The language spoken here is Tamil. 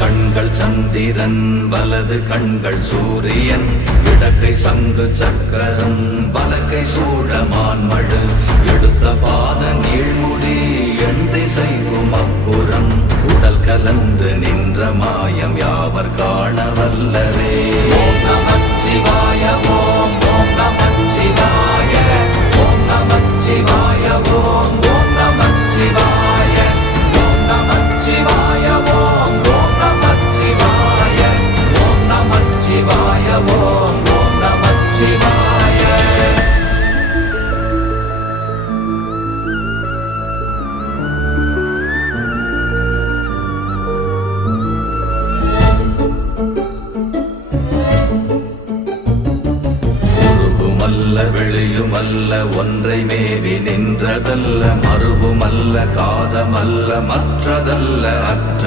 கண்கள் சந்திரன் வலது கண்கள் சூரியன் இடக்கை சங்கு சக்கரம் வலக்கை சூழமான்மழு எடுத்த பாத நீழ்முடி எண் திசைக்கும் அப்புறம் உடல் கலந்து நின்ற மாயம் யாவர் காண வல்லரே. ஓம் நமச்சிவாய ஓம் ஓம் நமச்சிவாய ஓம் நமச்சிவாய ஓம் ஓம் நமச்சிவாய ஓம் நமச்சிவாய ஓம் ஓம் நமச்சிவாய ஓம் நமச்சிவாய ஓம் ஓம் நமச்சிவாய. வெளியுமல்ல ஒன்றை மேவி நின்றதல்ல மறுவுமல்ல காதமல்ல மற்றதல்ல அற்ற